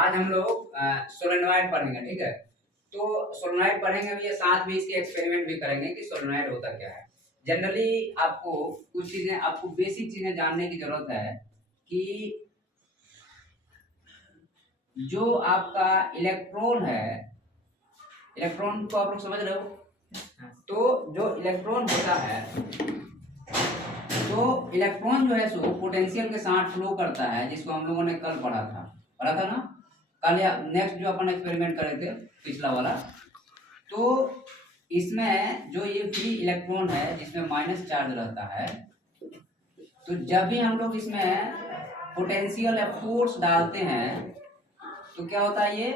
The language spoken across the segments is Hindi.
आज हम लोग सोलेनॉइड पढ़ेंगे, ठीक है। तो सोलेनॉइड पढ़ेंगे भी, साथ में इसके एक्सपेरिमेंट भी करेंगे कि सोलेनॉइड होता क्या है। जनरली आपको कुछ चीजें, आपको बेसिक चीजें जानने की जरूरत है कि जो आपका इलेक्ट्रॉन है, इलेक्ट्रॉन को आप लोग समझ रहे हो। तो जो इलेक्ट्रॉन होता है, तो इलेक्ट्रॉन जो है सो पोटेंशियल के साथ फ्लो करता है, जिसको हम लोगों ने कल पढ़ा था ना कल, या नेक्स्ट जो अपन एक्सपेरिमेंट करे थे पिछला वाला। तो इसमें जो ये फ्री इलेक्ट्रॉन है जिसमें माइनस चार्ज रहता है, तो जब भी हम लोग इसमें पोटेंशियल या फोर्स डालते हैं तो क्या होता है, ये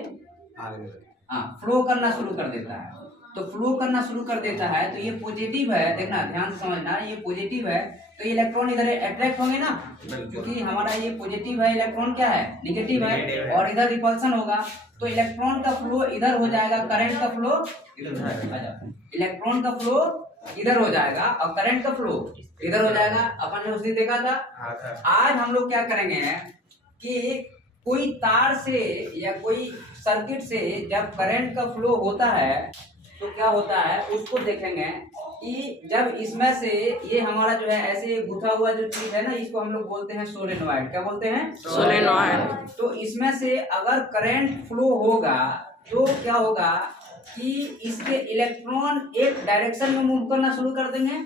फ्लो करना शुरू कर देता है। तो फ्लो करना शुरू कर देता है तो ये पॉजिटिव है, देखना ध्यान से समझना, ये पॉजिटिव है तो इलेक्ट्रॉन इधर अट्रैक्ट होंगे ना, क्योंकि हमारा ये पॉजिटिव है, इलेक्ट्रॉन क्या है, नेगेटिव है, और इधर रिपल्सन होगा तो इलेक्ट्रॉन का फ्लो इधर हो जाएगा, करंट का फ्लो इलेक्ट्रॉन का फ्लो इधर हो जाएगा और करंट का फ्लो इधर हो जाएगा। अपन ने उस दिन देखा था। आज हम लोग क्या करेंगे कि कोई तार से या कोई सर्किट से जब करंट का फ्लो होता है तो क्या होता है उसको देखेंगे कि जब इसमें से ये हमारा जो है ऐसे गुथा हुआ जो चीज है ना, इसको हम लोग बोलते हैं सोलेनॉइड। क्या बोलते हैं? सोलेनॉइड। तो इसमें से अगर करंट फ्लो होगा तो क्या होगा कि इसके इलेक्ट्रॉन एक डायरेक्शन में मूव करना शुरू कर देंगे।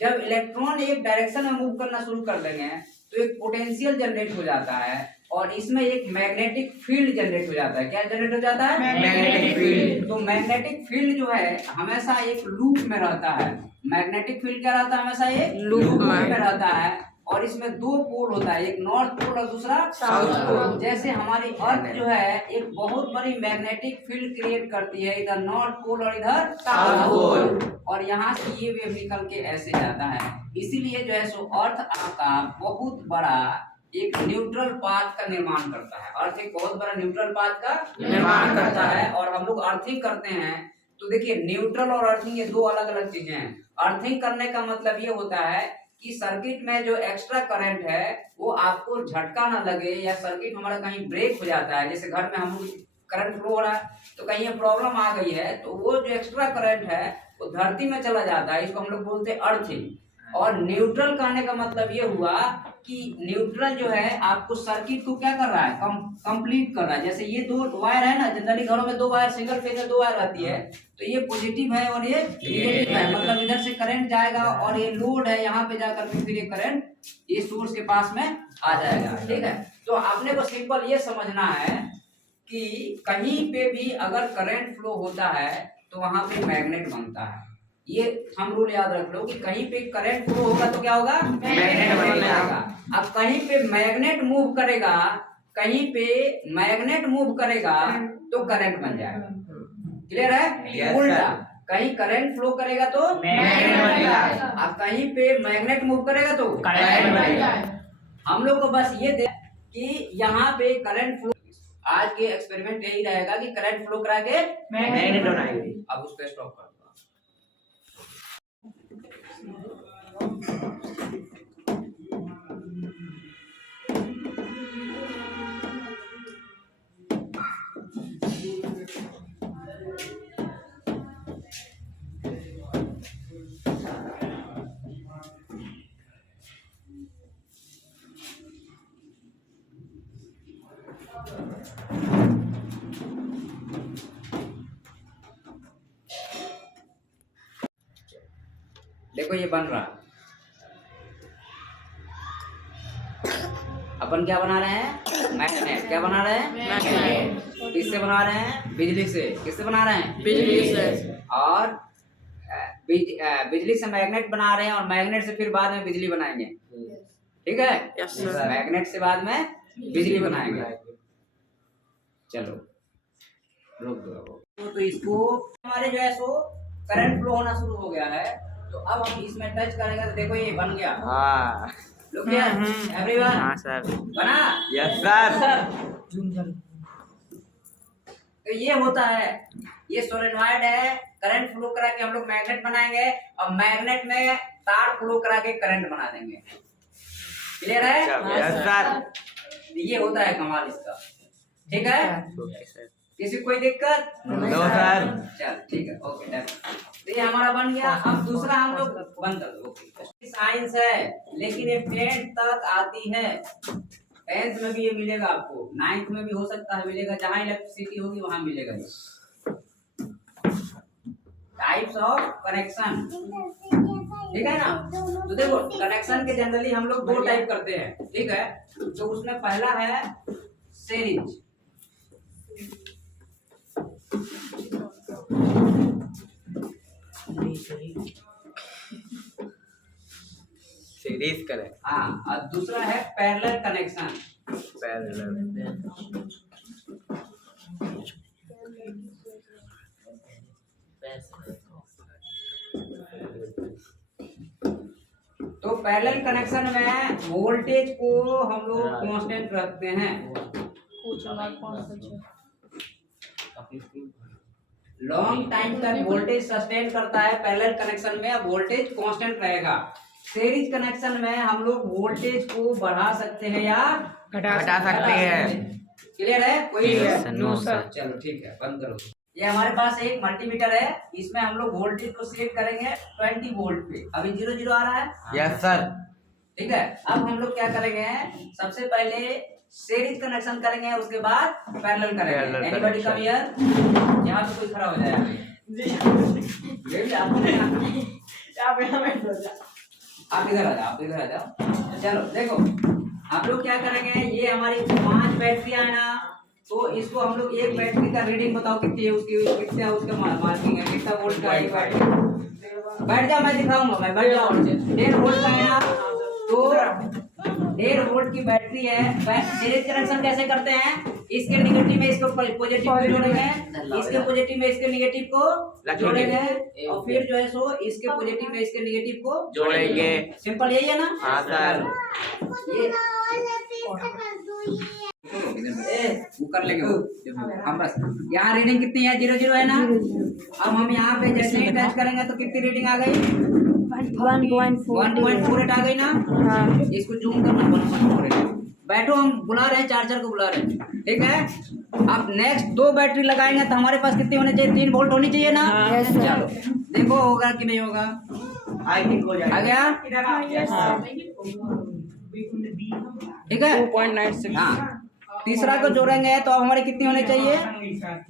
जब इलेक्ट्रॉन एक डायरेक्शन में मूव करना शुरू कर देंगे तो एक पोटेंशियल जनरेट हो जाता है और इसमें एक मैग्नेटिक फील्ड जनरेट हो जाता है। क्या जनरेट हो जाता है? Magnetic field. तो मैग्नेटिक फील्ड जो है हमेशा एक लूप में रहता है। मैग्नेटिक फील्ड क्या रहता है? हमेशा एक लूप में रहता है और इसमें दो पोल होता है, एक नॉर्थ पोल और दूसरा साउथ पोल। जैसे हमारी अर्थ जो है एक बहुत बड़ी मैग्नेटिक फील्ड क्रिएट करती है, इधर नॉर्थ पोल और इधर साउथ पोल, और यहाँ से ये वेव निकल के ऐसे जाता है। इसीलिए जो है सो अर्थ आपका बहुत बड़ा एक न्यूट्रल पाथ का निर्माण करता है। अर्थ एक बहुत बड़ा न्यूट्रल पाथ का निर्माण करता है और हम लोग अर्थिंग करते हैं। तो देखिए, न्यूट्रल और अर्थिंग ये दो अलग अलग चीजें हैं। अर्थिंग करने का मतलब ये होता है कि सर्किट में जो एक्स्ट्रा करंट है वो आपको झटका ना लगे, या सर्किट हमारा कहीं ब्रेक हो जाता है, जैसे घर में हम लोग करंट फ्लो हो रहा है तो कहीं ये प्रॉब्लम आ गई है तो वो जो एक्स्ट्रा करंट है वो धरती में चला जाता है, इसको हम लोग बोलते हैं अर्थिंग। और न्यूट्रल कहने का मतलब ये हुआ कि न्यूट्रल जो है आपको सर्किट को क्या कर रहा है, कंप्लीट कर रहा है। जैसे ये दो वायर है ना, जनरली घरों में दो वायर, सिंगल फेज में दो वायर रहती है, तो ये पॉजिटिव है और ये नेगेटिव है, मतलब इधर से करंट जाएगा और ये लोड है, यहाँ पे जाकर फिर ये करंट ये सोर्स के पास में आ जाएगा। ठीक है, तो आपने को सिंपल ये समझना है कि कहीं पे भी अगर करंट फ्लो होता है तो वहां पे मैग्नेट बनता है। ये हम रूल याद रख लो कि कहीं पे करंट फ्लो होगा तो क्या होगा, मैग्नेट बन जाएगा। अब कहीं पे मैग्नेट मूव करेगा, कहीं पे मैग्नेट मूव करेगा तो करंट बन जाएगा। क्लियर है? उल्टा, कहीं करंट फ्लो करेगा तो मैग्नेट बनेगा, अब कहीं पे मैग्नेट मूव करेगा तो करंट बनेगा। हम लोग को बस ये देख कि यहाँ पे करंट फ्लो, आज के एक्सपेरिमेंट यही रहेगा कि करंट फ्लो करा के मैग्नेट बनाएंगे। अब उसको स्टॉप कर दो। देखो ये बन रहा, अपन क्या बना रहे हैं, मैग्नेट। क्या बना रहे हैं? मैग्नेट। किससे बना रहे हैं? बिजली से। किससे बना रहे हैं? बिजली से। और बिजली से मैग्नेट बना रहे हैं और मैग्नेट से फिर बाद में बिजली बनाएंगे। ठीक है? मैग्नेट से बाद में बिजली बनाएंगे। चलो रोक दो। तो इसको हमारे जो है सो करंट फ्लो होना शुरू हो गया है, तो अब हम इसमें टच करेंगे तो देखो ये बन गया। हाँ, लुक हियर एवरीवन। हाँ सर, बना? Yes sir. तो ये होता है, ये सोलेनॉइड है। करंट फ्लो करा के हम लोग मैग्नेट बनाएंगे और मैग्नेट में तार फ्लो करा के करंट बना देंगे। क्लियर है? Yes sir. ये होता है कमाल इसका। ठीक है, किसी को कोई दिक्कत? No sir. चल ठीक है, ओके डन। तो ये हमारा बन गया। अब दूसरा हम लोग बंद कर दो। ओके, साइंस है लेकिन ये 10th तक आती है। 10th में भी ये मिलेगा आपको, 9th में भी हो सकता है मिलेगा, जहाँ इलेक्ट्रिसिटी होगी वहां मिलेगा ये। टाइप्स ऑफ कनेक्शन, ठीक है ना। तो देखो कनेक्शन के जनरली हम लोग 2 टाइप करते हैं, ठीक है। तो उसमें पहला है सीरीज, सीरीज करें। हाँ, और दूसरा है पैरेलल कनेक्शन। तो पैरेलल कनेक्शन में वोल्टेज को हम लोग कांस्टेंट रखते हैं। लॉन्ग टाइम तक वोल्टेज सस्टेन करता है पैरेलल कनेक्शन में, वोल्टेज कांस्टेंट रहेगा। सीरीज कनेक्शन में हम लोग वोल्टेज को बढ़ा सकते हैं या घटा सकते हैं। क्लियर है? कोई नो सर। चलो ठीक है, बंद करो। ये हमारे पास एक मल्टीमीटर है, इसमें हम लोग वोल्टेज को सेट करेंगे 20 वोल्ट पे। अभी 0 आ रहा है। Yes sir. ठीक है, अब हम लोग क्या करेंगे, सबसे पहले सीरीज कनेक्शन करेंगे, उसके बाद पैरेलल करेंगे। Anybody come here? यहाँ पे कोई खड़ा हो जाए आप इधर आ जाओ, आप इधर आ जाओ। चलो देखो, आप लोग क्या करेंगे, ये हमारी 5 बैटरियां है ना, तो इसको हम लोग एक बैटरी का रीडिंग बताओ कितनी है उसकी, कितना उसका मार्किंग है, कितना वोल्ट का है बैटरी। बैठ जाओ, मैं दिखाऊंगा, मैं बैठ जाओ। 1.5 वोल्ट का है ना, तो 1.5 वोल्ट की बैटरी है। सीरीज कनेक्शन कैसे करते हैं, इसके नेगेटिव में इसको पॉजिटिव को जोड़ेंगे, इसके पॉजिटिव में इसके नेगेटिव को जोड़ेंगे, और फिर जो है सो इसके पॉजिटिव में इसके नेगेटिव को जोड़ेंगे। सिंपल यही है ना। हाँ सर। ये वो कर लेंगे हम बस। यहाँ रीडिंग कितनी है, 0 है ना। अब हम यहाँ पे जैसे ही टच करेंगे तो कितनी रीडिंग आ गई, 1.48 आ गई ना। हाँ। इसको जूम करना, 1.48। बैठो, हम बुला रहे हैं, चार्जर को बुला रहे हैं, ठीक है। अब नेक्स्ट 2 बैटरी लगाएंगे तो हमारे पास कितनी होनी चाहिए, 3 वोल्ट होनी चाहिए ना। चलो देखो होगा कि नहीं होगा, आ गया, ठीक है। 2.96। हाँ, तीसरा को जोड़ेंगे तो अब हमारे कितनी होनी चाहिए,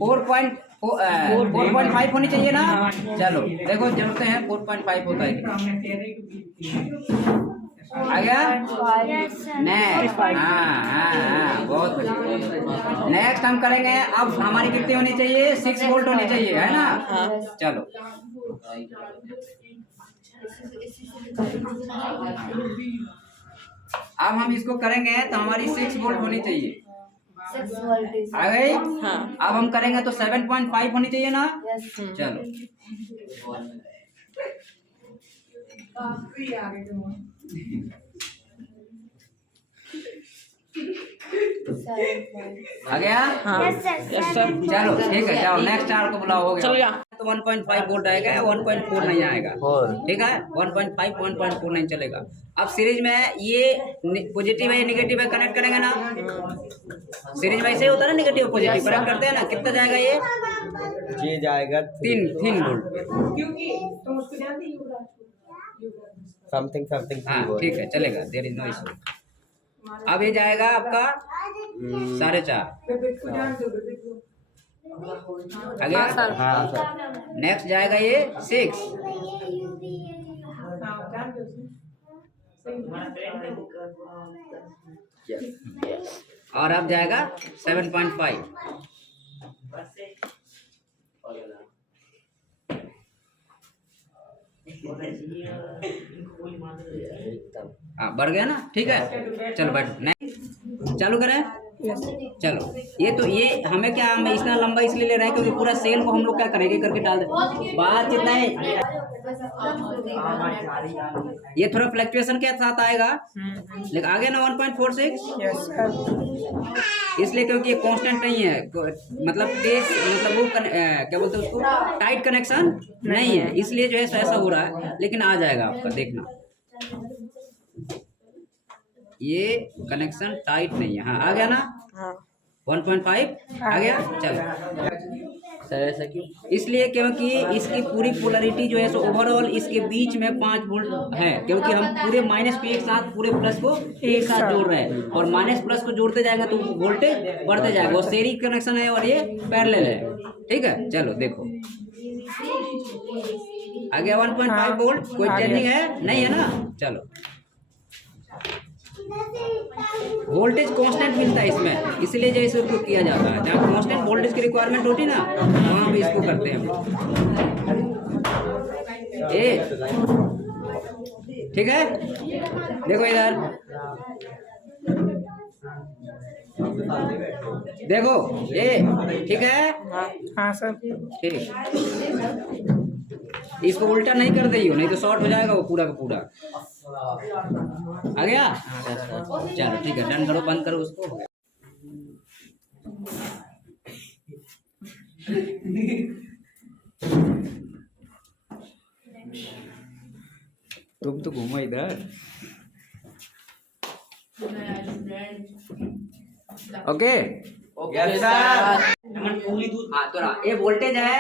4.5 होनी चाहिए ना। चलो देखो जोड़ते हैं, 4.5 होता है, आ गया। नेक्स्ट, हाँ बहुत बढ़िया। नेक्स्ट हम करेंगे, अब हमारी कितनी होनी चाहिए, 6 वोल्ट होनी चाहिए, है ना। चलो अब हम इसको करेंगे तो हमारी 6 वोल्ट होनी चाहिए, आ गई। हाँ। अब हम करेंगे तो 7.5 होनी चाहिए ना। चलो आ गया। हाँ। चलो ठीक है, जाओ नेक्स्ट आर को बुलाओ, हो गया। तो 1.5 वोल्ट आएगा, 1.4 नहीं आएगा, ठीक है। 1.5 1.4 नहीं चलेगा। अब सीरीज में ये पॉजिटिव है, नेगेटिव है, कनेक्ट करेंगे ना। सीरीज में ऐसे होता है ना, नेगेटिव पॉजिटिव कनेक्ट करते हैं ना। कितना जाएगा ये जाएगा 3 वोल्ट पे, समथिंग। हाँ ठीक है, चलेगा, देयर इज नो इशू। अब ये जाएगा आपका 4.5, आ गया। हाँ सर। नेक्स्ट जाएगा ये 6, और अब जाएगा 7.5। हाँ बढ़ गया ना, ठीक है। चलो बैठो, नहीं चालू करें। चलो ये हमें क्या, हम इतना लंबा इसलिए ले रहे हैं क्योंकि पूरा सेल को हम लोग क्या करेंगे, करके डाल दें। बात कितना है, ये थोड़ा फ्लक्चुएशन के साथ आएगा, लेकिन आगे ना 1.46, इसलिए क्योंकि ये कांस्टेंट नहीं है, मतलब तेज, मतलब वो क्या बोलते हैं उसको, टाइट कनेक्शन नहीं है, इसलिए जो है ऐसा हो रहा है, लेकिन आ जाएगा आपका, देखना। ये कनेक्शन टाइट नहीं है, हाँ आ गया ना। 1.5 आ गया। चलो, सर ऐसा क्यों? इसलिए क्योंकि इसकी पूरी पोलरिटी जो है सो ओवरऑल इसके बीच में 5 वोल्ट है, क्योंकि हम पूरे माइनस को एक साथ पूरे प्लस को एक साथ जोड़ रहे हैं, और माइनस प्लस को जोड़ते जाएगा तो वोल्टेज बढ़ते जाएगा। वो सीरीज कनेक्शन है और ये पैरेलल है, ठीक है। चलो देखो आ गया 1.5 वोल्ट। कोई चेंजिंग है नहीं है ना। चलो, वोल्टेज कांस्टेंट मिलता है इसमें, इसलिए जो इसको किया जाता है, जहाँ कांस्टेंट वोल्टेज की रिक्वायरमेंट होती है ना वहाँ पे इसको करते हैं हम। ठीक है, देखो इधर देखो ये ठीक है। हाँ सर। ठीक, इसको उल्टा नहीं कर दइयो, नहीं तो शॉर्ट हो जाएगा वो पूरा का पूरा। आ गया। चलो ठीक है, डन करो, बंद करो उसको। तुम तो घूमो इधर। Okay, yes sir. हाँ तो ये वोल्टेज है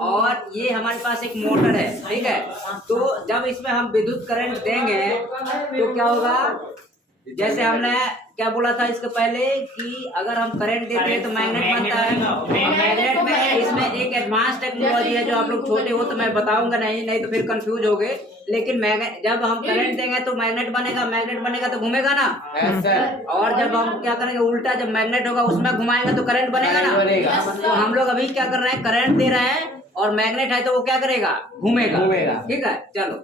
और ये हमारे पास एक मोटर है, ठीक है। तो जब इसमें हम विद्युत करंट देंगे तो क्या होगा, जैसे हमने क्या बोला था इसके पहले कि अगर हम करंट देते हैं तो मैग्नेट बनता है। और मैग्नेट में इसमें एक एडवांस टेक्नोलॉजी है जो आप लोग छोटे हो तो मैं बताऊंगा नहीं तो फिर कंफ्यूज होगे। लेकिन जब हम करंट देंगे तो मैग्नेट बनेगा तो घूमेगा ना। और जब हम क्या करेंगे उल्टा, जब मैग्नेट होगा उसमें घुमाएंगे तो करंट बनेगा ना। तो हम लोग अभी क्या कर रहे हैं, करंट दे रहे हैं और मैग्नेट है तो वो क्या करेगा, घूमेगा। ठीक है, चलो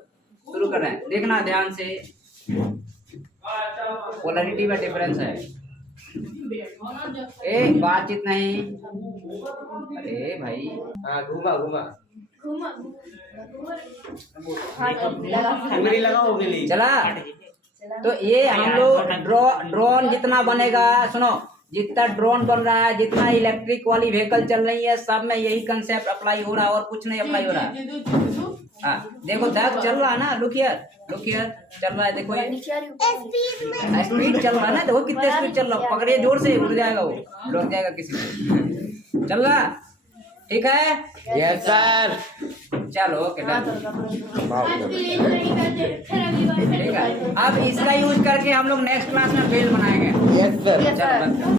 शुरू कर रहे हैं, देखना ध्यान से। पोलरिटी में डिफरेंस है, एक बातचीत नहीं। अरे भाई घुमा चला। तो ये हम लोग ड्रोन जितना बनेगा, सुनो, जितना ड्रोन बन रहा है, जितना इलेक्ट्रिक वाली व्हीकल चल रही है, सब में यही कंसेप्ट अप्लाई हो रहा है और कुछ नहीं अप्लाई हो रहा है। हाँ देखो दाग चल रहा है ना, लुक हियर चल रहा है, देखो ये स्पीड चल रहा है ना, देखो कितने स्पीड चल रहा है। पकड़िए जोर से, उड़ जाएगा वो, लग जाएगा किसी को। चल रहा ठीक है। Yes sir. चलो ओके डन। ठीक है, अब इसका यूज करके हम लोग नेक्स्ट क्लास में फेल बनाएंगे। Yes sir. चलो